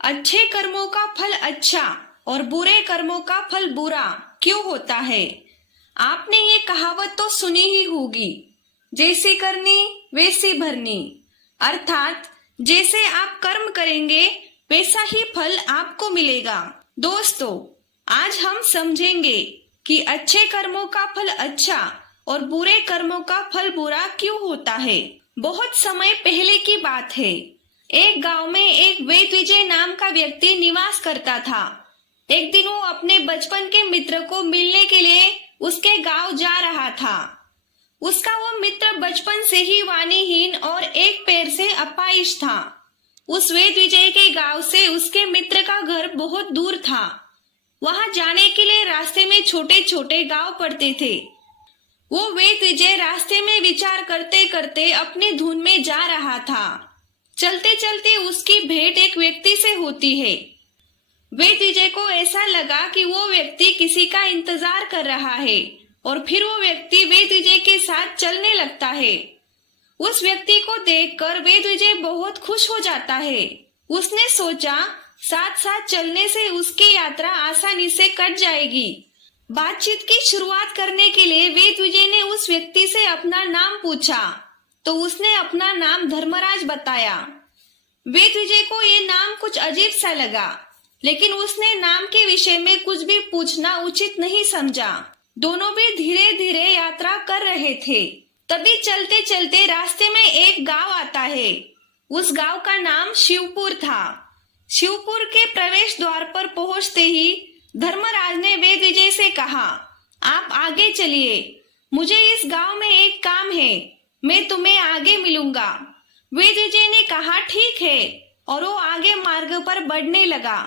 अच्छे कर्मों का फल अच्छा और बुरे कर्मों का फल बुरा क्यों होता है? आपने ये कहावत तो सुनी ही होगी, जैसी करनी वैसी भरनी। अर्थात जैसे आप कर्म करेंगे वैसा ही फल आपको मिलेगा। दोस्तों, आज हम समझेंगे कि अच्छे कर्मों का फल अच्छा और बुरे कर्मों का फल बुरा क्यों होता है। बहुत समय पहले की बात है। एक गांव में एक वेद विजय नाम का व्यक्ति निवास करता था। एक दिन वो अपने बचपन के मित्र को मिलने के लिए उसके गांव जा रहा था। उसका वो मित्र बचपन से ही वाणीहीन और एक पैर से अपाहिज था। उस वेद विजय के गांव से उसके मित्र का घर बहुत दूर था। वहां जाने के लिए रास्ते में छोटे छोटे गांव पड़ते थे। वो वेद विजय रास्ते में विचार करते करते अपनी धुन में जा रहा था। चलते चलते उसकी भेंट एक व्यक्ति से होती है। वेद विजय को ऐसा लगा कि वो व्यक्ति किसी का इंतजार कर रहा है और फिर वो व्यक्ति वेद विजय के साथ चलने लगता है। उस व्यक्ति को देखकर वेद विजय बहुत खुश हो जाता है। उसने सोचा साथ साथ चलने से उसकी यात्रा आसानी से कट जाएगी। बातचीत की शुरुआत करने के लिए वेद विजय ने उस व्यक्ति से अपना नाम पूछा तो उसने अपना नाम धर्मराज बताया। वेद विजय को ये नाम कुछ अजीब सा लगा, लेकिन उसने नाम के विषय में कुछ भी पूछना उचित नहीं समझा। दोनों भी धीरे धीरे यात्रा कर रहे थे। तभी चलते चलते रास्ते में एक गांव आता है। उस गांव का नाम शिवपुर था। शिवपुर के प्रवेश द्वार पर पहुंचते ही धर्मराज ने वेद विजय से कहा, आप आगे चलिए, मुझे इस गांव में एक काम है, मैं तुम्हें आगे मिलूंगा। वेद विजय ने कहा ठीक है और वो आगे मार्ग पर बढ़ने लगा।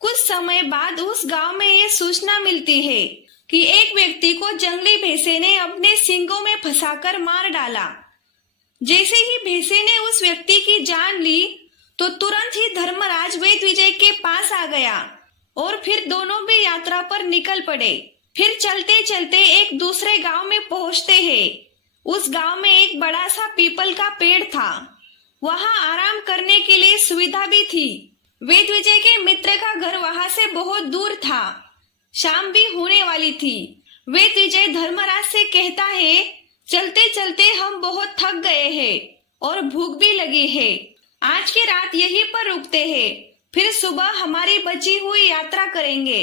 कुछ समय बाद उस गांव में ये सूचना मिलती है कि एक व्यक्ति को जंगली भैंसे ने अपने सींगों में फंसाकर मार डाला। जैसे ही भैंसे ने उस व्यक्ति की जान ली तो तुरंत ही धर्मराज वेद विजय के पास आ गया और फिर दोनों भी यात्रा पर निकल पड़े। फिर चलते चलते एक दूसरे गांव में पहुंचते हैं। उस गांव में एक बड़ा सा पीपल का पेड़ था। वहां आराम करने के लिए सुविधा भी थी। वेद विजय के मित्र का घर वहां से बहुत दूर था। शाम भी होने वाली थी। वेद विजय धर्मराज से कहता है, चलते चलते हम बहुत थक गए हैं और भूख भी लगी है। आज की रात यहीं पर रुकते हैं, फिर सुबह हमारी बची हुई यात्रा करेंगे।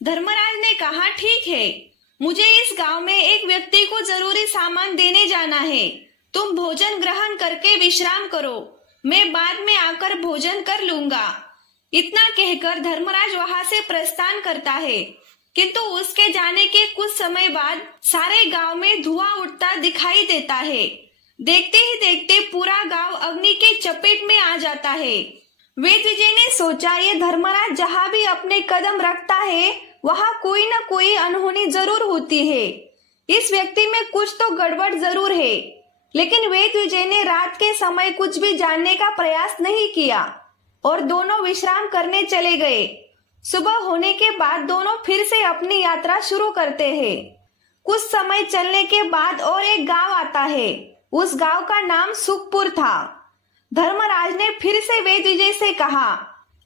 धर्मराज ने कहा ठीक है, मुझे इस गांव में एक व्यक्ति को जरूरी सामान देने जाना है। तुम भोजन ग्रहण करके विश्राम करो, मैं बाद में आकर भोजन कर लूंगा। इतना कहकर धर्मराज वहां से प्रस्थान करता है, किंतु उसके जाने के कुछ समय बाद सारे गांव में धुआं उठता दिखाई देता है। देखते ही देखते पूरा गांव अग्नि के चपेट में आ जाता है। वेद विजय ने सोचा ये धर्मराज जहाँ भी अपने कदम रखता है वहाँ कोई न कोई अनहोनी जरूर होती है। इस व्यक्ति में कुछ तो गड़बड़ जरूर है। लेकिन वेद विजय ने रात के समय कुछ भी जानने का प्रयास नहीं किया और दोनों विश्राम करने चले गए। सुबह होने के बाद दोनों फिर से अपनी यात्रा शुरू करते हैं। कुछ समय चलने के बाद और एक गांव आता है। उस गांव का नाम सुखपुर था। धर्मराज ने फिर से वेद विजय से कहा,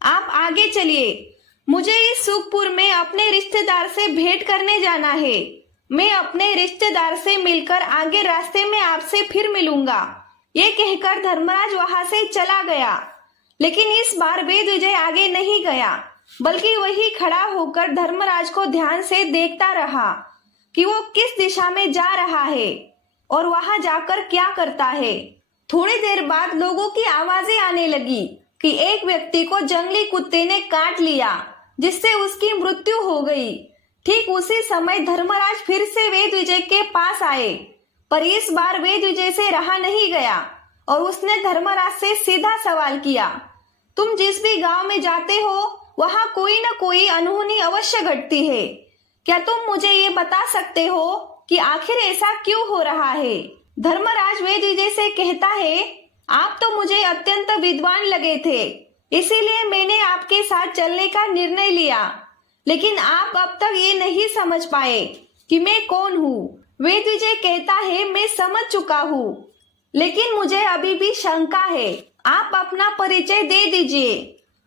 आप आगे चलिए, मुझे इस सुखपुर में अपने रिश्तेदार से भेंट करने जाना है। मैं अपने रिश्तेदार से मिलकर आगे रास्ते में आपसे फिर मिलूंगा। ये कहकर धर्मराज वहां से चला गया। लेकिन इस बार वेद विजय आगे नहीं गया, बल्कि वही खड़ा होकर धर्मराज को ध्यान से देखता रहा कि वो किस दिशा में जा रहा है और वहां जाकर क्या करता है। थोड़ी देर बाद लोगों की आवाजें आने लगी कि एक व्यक्ति को जंगली कुत्ते ने काट लिया, जिससे उसकी मृत्यु हो गई। ठीक उसी समय धर्मराज फिर से वेद विजय के पास आए, पर इस बार वेद विजय से रहा नहीं गया और उसने धर्मराज से सीधा सवाल किया, तुम जिस भी गांव में जाते हो वहां कोई न कोई अनहोनी अवश्य घटती है। क्या तुम मुझे ये बता सकते हो कि आखिर ऐसा क्यों हो रहा है? धर्मराज वेद विजय से कहता है, आप तो मुझे अत्यंत विद्वान लगे थे, इसीलिए मैंने आपके साथ चलने का निर्णय लिया। लेकिन आप अब तक ये नहीं समझ पाए कि मैं कौन हूँ। वेद विजय कहता है, मैं समझ चुका हूँ, लेकिन मुझे अभी भी शंका है। आप अपना परिचय दे दीजिए।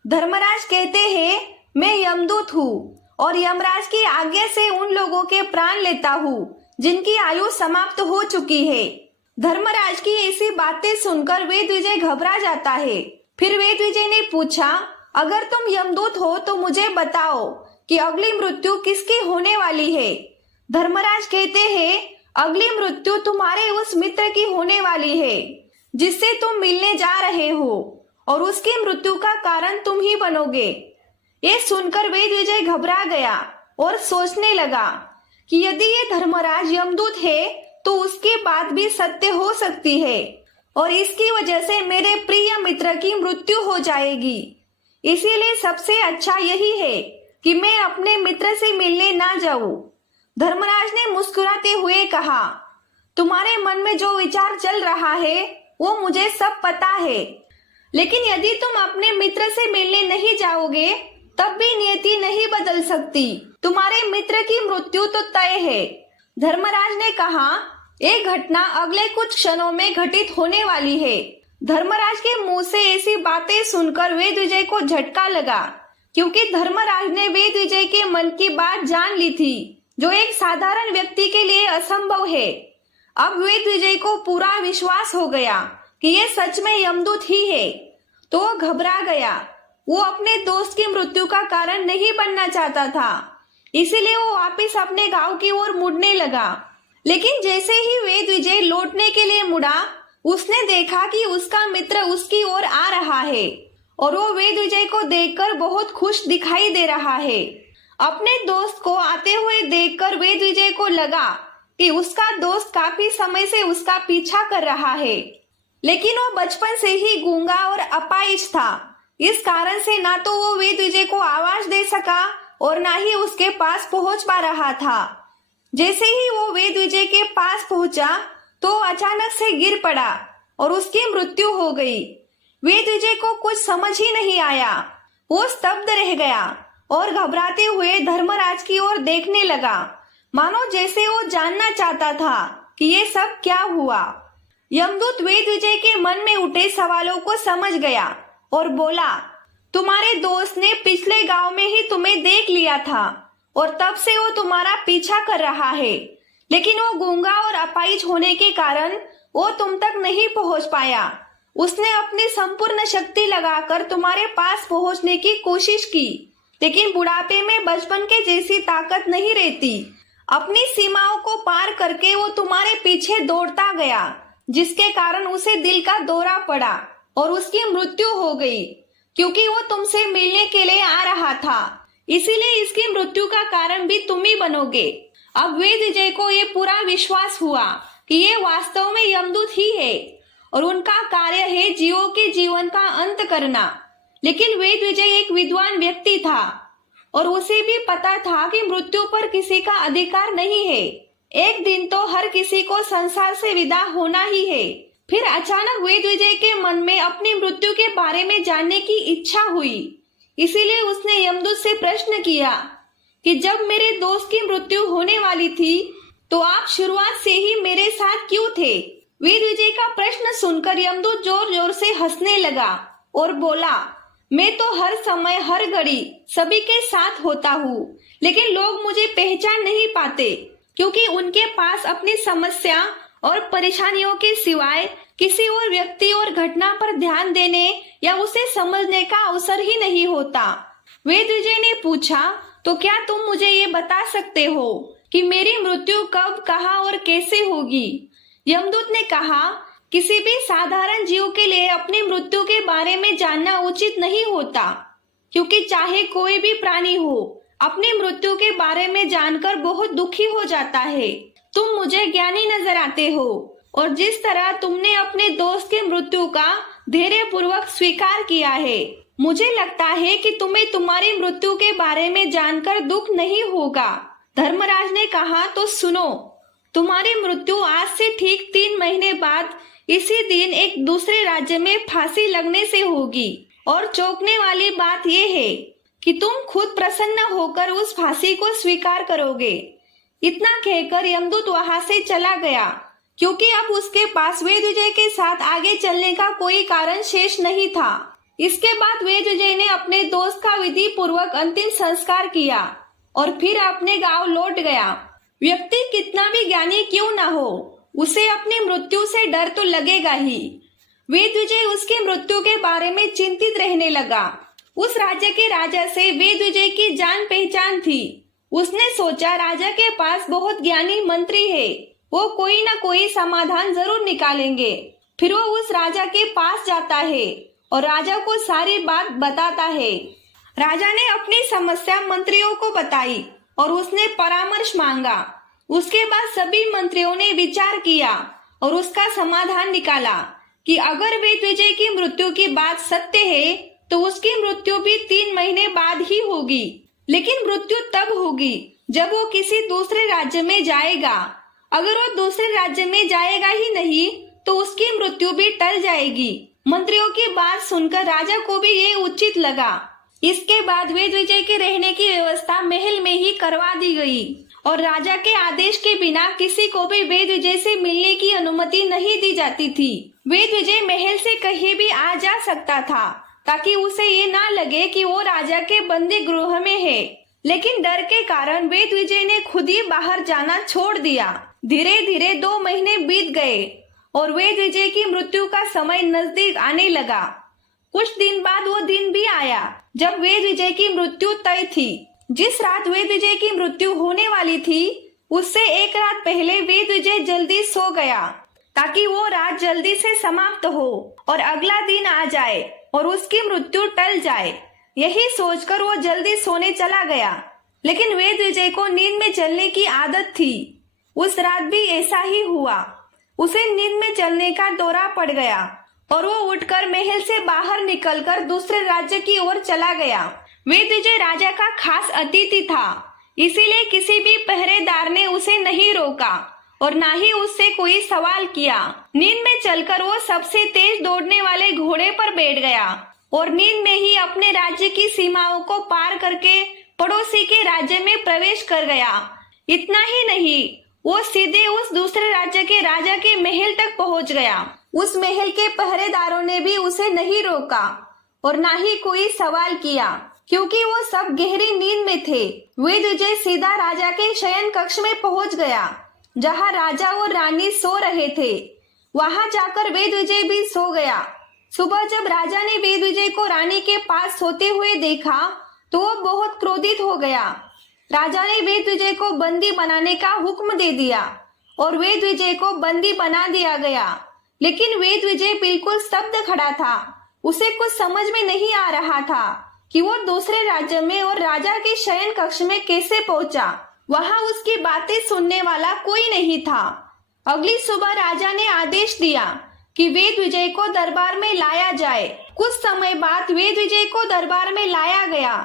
धर्मराज कहते हैं, मैं यमदूत हूँ और यमराज की आज्ञा से उन लोगों के प्राण लेता हूँ जिनकी आयु समाप्त हो चुकी है। धर्मराज की ऐसी बातें सुनकर वेदविजय घबरा जाता है। फिर वेदविजय ने पूछा, अगर तुम यमदूत हो तो मुझे बताओ कि अगली मृत्यु किसकी होने वाली है। धर्मराज कहते हैं, अगली मृत्यु तुम्हारे उस मित्र की होने वाली है जिससे तुम मिलने जा रहे हो और उसकी मृत्यु का कारण तुम ही बनोगे। ये सुनकर वेदविजय घबरा गया और सोचने लगा कि यदि ये धर्मराज यमदूत है तो उसकी बात भी सत्य हो सकती है और इसकी वजह से मेरे प्रिय मित्र की मृत्यु हो जाएगी। इसीलिए सबसे अच्छा यही है कि मैं अपने मित्र से मिलने ना जाऊं। धर्मराज ने मुस्कुराते हुए कहा, तुम्हारे मन में जो विचार चल रहा है वो मुझे सब पता है, लेकिन यदि तुम अपने मित्र से मिलने नहीं जाओगे तब भी नियति नहीं बदल सकती। तुम्हारे मित्र की मृत्यु तो तय है। धर्मराज ने कहा, एक घटना अगले कुछ क्षणों में घटित होने वाली है। धर्मराज के मुंह से ऐसी बातें सुनकर वेदविजय को झटका लगा, क्योंकि धर्मराज ने वेदविजय के मन की बात जान ली थी जो एक साधारण व्यक्ति के लिए असंभव है। अब वेदविजय को पूरा विश्वास हो गया कि ये सच में यमदूत ही है, तो वो घबरा गया। वो अपने दोस्त की मृत्यु का कारण नहीं बनना चाहता था, इसीलिए वो वापस अपने गांव की ओर मुड़ने लगा। लेकिन जैसे ही वेदविजय लौटने के लिए मुड़ा, उसने देखा कि उसका मित्र उसकी ओर आ रहा है और वो वेदविजय को देखकर बहुत खुश दिखाई दे रहा है। अपने दोस्त को आते हुए देखकर वेदविजय को लगा कि उसका दोस्त काफी समय से उसका पीछा कर रहा है, लेकिन वो बचपन से ही गूंगा और अपाहिज था। इस कारण से ना तो वो वेदविजय को आवाज दे सका और ना ही उसके पास पहुंच पा रहा था। जैसे ही वो वेदविजय के पास पहुंचा तो अचानक से गिर पड़ा और उसकी मृत्यु हो गई। वेदविजय को कुछ समझ ही नहीं आया। वो स्तब्ध रह गया और घबराते हुए धर्मराज की ओर देखने लगा, मानो जैसे वो जानना चाहता था कि ये सब क्या हुआ। यमदूत वेदविजय के मन में उठे सवालों को समझ गया और बोला, तुम्हारे दोस्त ने पिछले गांव में ही तुम्हें देख लिया था और तब से वो तुम्हारा पीछा कर रहा है, लेकिन वो गूंगा और अपाहिज होने के कारण वो तुम तक नहीं पहुंच पाया। उसने अपनी संपूर्ण शक्ति लगाकर तुम्हारे पास पहुंचने की कोशिश की, लेकिन बुढ़ापे में बचपन के जैसी ताकत नहीं रहती। अपनी सीमाओं को पार करके वो तुम्हारे पीछे दौड़ता गया, जिसके कारण उसे दिल का दौरा पड़ा और उसकी मृत्यु हो गई, क्योंकि वो तुमसे मिलने के लिए आ रहा था। इसीलिए इसकी मृत्यु का कारण भी तुम ही बनोगे। अब वेदविजय को ये पूरा विश्वास हुआ कि ये वास्तव में यमदूत ही है और उनका कार्य है जीवों के जीवन का अंत करना। लेकिन वेदविजय एक विद्वान व्यक्ति था और उसे भी पता था कि मृत्यु पर किसी का अधिकार नहीं है। एक दिन तो हर किसी को संसार से विदा होना ही है। फिर अचानक वेदविजय के मन में अपनी मृत्यु के बारे में जानने की इच्छा हुई। इसीलिए उसने यमदूत से प्रश्न किया कि जब मेरे दोस्त की मृत्यु होने वाली थी तो आप शुरुआत से ही मेरे साथ क्यों थे। वेदविजय का प्रश्न सुनकर यमदूत जोर जोर से हंसने लगा और बोला, मैं तो हर समय हर घड़ी सभी के साथ होता हूँ, लेकिन लोग मुझे पहचान नहीं पाते, क्योंकि उनके पास अपनी समस्या और परेशानियों के सिवाय किसी और व्यक्ति और घटना पर ध्यान देने या उसे समझने का अवसर ही नहीं होता। वेदविजय ने पूछा, तो क्या तुम मुझे ये बता सकते हो कि मेरी मृत्यु कब, कहाँ और कैसे होगी। यमदूत ने कहा, किसी भी साधारण जीव के लिए अपनी मृत्यु के बारे में जानना उचित नहीं होता, क्योंकि चाहे कोई भी प्राणी हो, अपनी मृत्यु के बारे में जानकर बहुत दुखी हो जाता है। तुम मुझे ज्ञानी नजर आते हो और जिस तरह तुमने अपने दोस्त की मृत्यु का धैर्य पूर्वक स्वीकार किया है, मुझे लगता है कि तुम्हें तुम्हारी मृत्यु के बारे में जानकर दुख नहीं होगा। धर्मराज ने कहा, तो सुनो, तुम्हारी मृत्यु आज से ठीक 3 महीने बाद इसी दिन एक दूसरे राज्य में फांसी लगने से होगी। और चौंकने वाली बात यह है कि तुम खुद प्रसन्न होकर उस फांसी को स्वीकार करोगे। इतना कहकर यमदूत वहां से चला गया, क्योंकि अब उसके पास वेदविजय के साथ आगे चलने का कोई कारण शेष नहीं था। इसके बाद वेदविजय ने अपने दोस्त का विधि पूर्वक अंतिम संस्कार किया और फिर अपने गांव लौट गया। व्यक्ति कितना भी ज्ञानी क्यों ना हो, उसे अपनी मृत्यु से डर तो लगेगा ही। वेदविजय उसकी मृत्यु के बारे में चिंतित रहने लगा। उस राज्य के राजा से वेदविजय की जान पहचान थी। उसने सोचा राजा के पास बहुत ज्ञानी मंत्री है, वो कोई ना कोई समाधान जरूर निकालेंगे। फिर वो उस राजा के पास जाता है और राजा को सारी बात बताता है। राजा ने अपनी समस्या मंत्रियों को बताई और उसने परामर्श मांगा। उसके बाद सभी मंत्रियों ने विचार किया और उसका समाधान निकाला कि अगर वेदविजय की मृत्यु की बात सत्य है तो उसकी मृत्यु भी 3 महीने बाद ही होगी, लेकिन मृत्यु तब होगी जब वो किसी दूसरे राज्य में जाएगा। अगर वो दूसरे राज्य में जाएगा ही नहीं तो उसकी मृत्यु भी टल जाएगी। मंत्रियों की बात सुनकर राजा को भी ये उचित लगा। इसके बाद वेदविजय के रहने की व्यवस्था महल में ही करवा दी गई और राजा के आदेश के बिना किसी को भी वेदविजय से मिलने की अनुमति नहीं दी जाती थी। वेदविजय महल से कहीं भी आ जा सकता था ताकि उसे ये ना लगे कि वो राजा के बंदी गृह में है, लेकिन डर के कारण वेदविजय ने खुद ही बाहर जाना छोड़ दिया। धीरे धीरे 2 महीने बीत गए और वेदविजय की मृत्यु का समय नजदीक आने लगा। कुछ दिन बाद वो दिन भी आया जब वेदविजय की मृत्यु तय थी। जिस रात वेदविजय की मृत्यु होने वाली थी उससे एक रात पहले वेदविजय जल्दी सो गया ताकि वो रात जल्दी से समाप्त हो और अगला दिन आ जाए और उसकी मृत्यु टल जाए। यही सोचकर वो जल्दी सोने चला गया, लेकिन वेदविजय को नींद में चलने की आदत थी। उस रात भी ऐसा ही हुआ। उसे नींद में चलने का दौरा पड़ गया और वो उठकर महल से बाहर निकलकर दूसरे राज्य की ओर चला गया। वेदविजय राजा का खास अतिथि था, इसीलिए किसी भी पहरेदार ने उसे नहीं रोका और ना ही उससे कोई सवाल किया। नींद में चलकर वो सबसे तेज दौड़ने वाले घोड़े पर बैठ गया और नींद में ही अपने राज्य की सीमाओं को पार करके पड़ोसी के राज्य में प्रवेश कर गया। इतना ही नहीं, वो सीधे उस दूसरे राज्य के राजा के महल तक पहुंच गया। उस महल के पहरेदारों ने भी उसे नहीं रोका और ना ही कोई सवाल किया, क्योंकि वो सब गहरी नींद में थे। वेदविजय सीधा राजा के शयन कक्ष में पहुंच गया, जहां राजा और रानी सो रहे थे। वहां जाकर वेदविजय भी सो गया। सुबह जब राजा ने वेदविजय को रानी के पास सोते हुए देखा तो वो बहुत क्रोधित हो गया। राजा ने वेदविजय को बंदी बनाने का हुक्म दे दिया और वेदविजय को बंदी बना दिया गया, लेकिन वेदविजय बिल्कुल स्तब्ध खड़ा था। उसे कुछ समझ में नहीं आ रहा था कि वो दूसरे राज्य में और राजा के शयन कक्ष में कैसे पहुंचा। वहां उसकी बातें सुनने वाला कोई नहीं था। अगली सुबह राजा ने आदेश दिया कि वेदविजय को दरबार में लाया जाए। कुछ समय बाद वेदविजय को दरबार में लाया गया।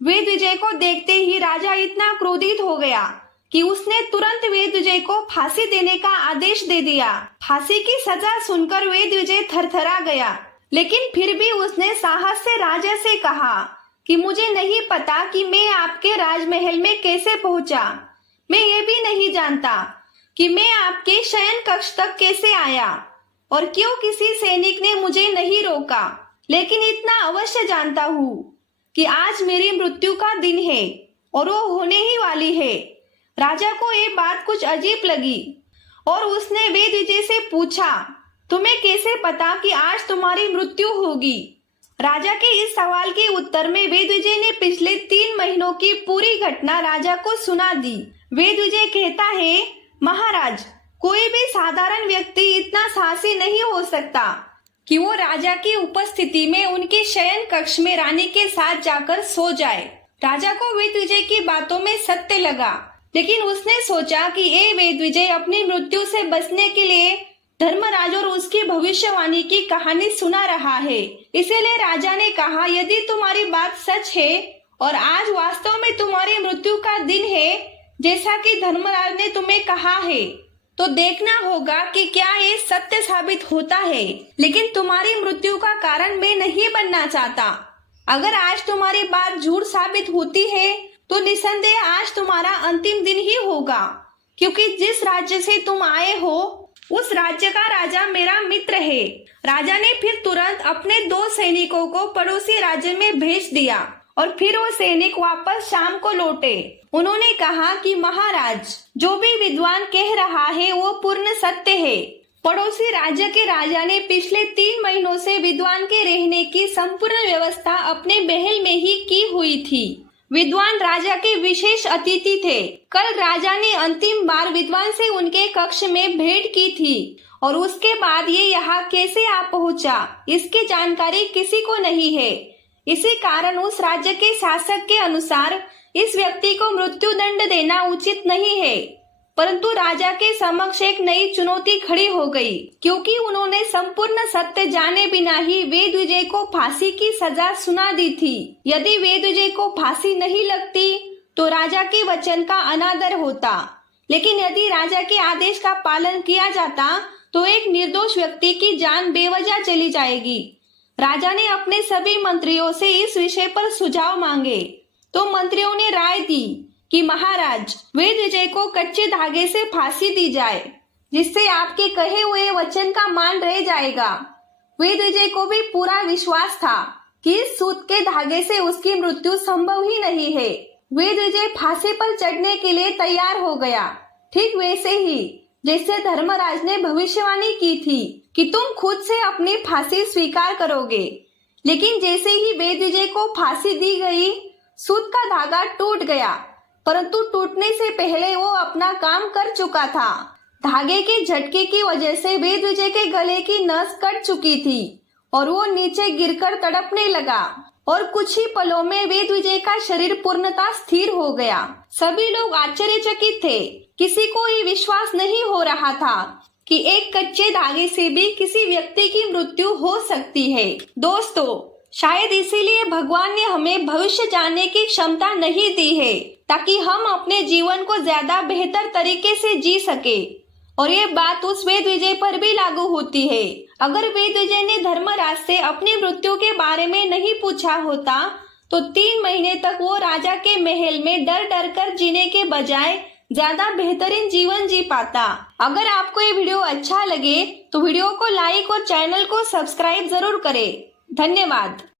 वेदविजय को देखते ही राजा इतना क्रोधित हो गया कि उसने तुरंत वेदविजय को फांसी देने का आदेश दे दिया। फांसी की सजा सुनकर वेदविजय थरथरा गया, लेकिन फिर भी उसने साहस से राजा से कहा कि मुझे नहीं पता कि मैं आपके राजमहल में कैसे पहुंचा। मैं ये भी नहीं जानता कि मैं आपके शयन कक्ष तक कैसे आया और क्यों किसी सैनिक ने मुझे नहीं रोका, लेकिन इतना अवश्य जानता हूँ कि आज मेरी मृत्यु का दिन है और वो होने ही वाली है। राजा को ये बात कुछ अजीब लगी और उसने वेदविजय से पूछा, तुम्हें कैसे पता कि आज तुम्हारी मृत्यु होगी? राजा के इस सवाल के उत्तर में वेदविजय ने पिछले 3 महीनों की पूरी घटना राजा को सुना दी। वेदविजय कहता है, महाराज, कोई भी साधारण व्यक्ति इतना साहसी नहीं हो सकता कि वो राजा की उपस्थिति में उनके शयन कक्ष में रानी के साथ जाकर सो जाए। राजा को वेदविजय की बातों में सत्य लगा, लेकिन उसने सोचा कि ये वेदविजय अपनी मृत्यु से बचने के लिए धर्मराज और उसकी भविष्यवाणी की कहानी सुना रहा है। इसीलिए राजा ने कहा, यदि तुम्हारी बात सच है और आज वास्तव में तुम्हारी मृत्यु का दिन है जैसा कि धर्मराज ने तुम्हें कहा है, तो देखना होगा कि क्या ये सत्य साबित होता है। लेकिन तुम्हारी मृत्यु का कारण मैं नहीं बनना चाहता। अगर आज तुम्हारी बात झूठ साबित होती है तो निसंदेह आज तुम्हारा अंतिम दिन ही होगा, क्योंकि जिस राज्य से तुम आए हो उस राज्य का राजा मेरा मित्र है। राजा ने फिर तुरंत अपने 2 सैनिकों को पड़ोसी राज्य में भेज दिया और फिर वो सैनिक वापस शाम को लौटे। उन्होंने कहा कि महाराज, जो भी विद्वान कह रहा है वो पूर्ण सत्य है। पड़ोसी राज्य के राजा ने पिछले 3 महीनों से विद्वान के रहने की संपूर्ण व्यवस्था अपने महल में ही की हुई थी। विद्वान राजा के विशेष अतिथि थे। कल राजा ने अंतिम बार विद्वान से उनके कक्ष में भेंट की थी और उसके बाद ये यहाँ कैसे आ पहुँचा, इसकी जानकारी किसी को नहीं है। इसी कारण उस राज्य के शासक के अनुसार इस व्यक्ति को मृत्यु दंड देना उचित नहीं है। परंतु राजा के समक्ष एक नई चुनौती खड़ी हो गई, क्योंकि उन्होंने संपूर्ण सत्य जाने बिना ही वेदविजय को फांसी की सजा सुना दी थी। यदि वेदविजय को फांसी नहीं लगती तो राजा के वचन का अनादर होता, लेकिन यदि राजा के आदेश का पालन किया जाता तो एक निर्दोष व्यक्ति की जान बेवजह चली जाएगी। राजा ने अपने सभी मंत्रियों से इस विषय पर सुझाव मांगे तो मंत्रियों ने राय दी कि महाराज, वेदविजय को कच्चे धागे से फांसी दी जाए, जिससे आपके कहे हुए वचन का मान रह जाएगा। वेदविजय को भी पूरा विश्वास था कि इस सूत के धागे से उसकी मृत्यु संभव ही नहीं है। वेदविजय फांसी पर चढ़ने के लिए तैयार हो गया, ठीक वैसे ही जैसे धर्मराज ने भविष्यवाणी की थी कि तुम खुद से अपनी फांसी स्वीकार करोगे। लेकिन जैसे ही वेदविजय को फांसी दी गई, सूत का धागा टूट गया, परंतु टूटने से पहले वो अपना काम कर चुका था। धागे के झटके की वजह से वेदविजय के गले की नस कट चुकी थी और वो नीचे गिरकर तड़पने लगा और कुछ ही पलों में वेदविजय का शरीर पूर्णतः स्थिर हो गया। सभी लोग आश्चर्यचकित थे। किसी को ये विश्वास नहीं हो रहा था कि एक कच्चे धागे से भी किसी व्यक्ति की मृत्यु हो सकती है। दोस्तों, शायद इसीलिए भगवान ने हमें भविष्य जानने की क्षमता नहीं दी है, ताकि हम अपने जीवन को ज्यादा बेहतर तरीके से जी सके। और ये बात उस वेदविजय पर भी लागू होती है। अगर वेदविजय ने धर्मराज से अपनी मृत्यु के बारे में नहीं पूछा होता तो 3 महीने तक वो राजा के महल में डर डर कर जीने के बजाय ज्यादा बेहतरीन जीवन जी पाता। अगर आपको ये वीडियो अच्छा लगे तो वीडियो को लाइक और चैनल को सब्सक्राइब जरूर करें। धन्यवाद।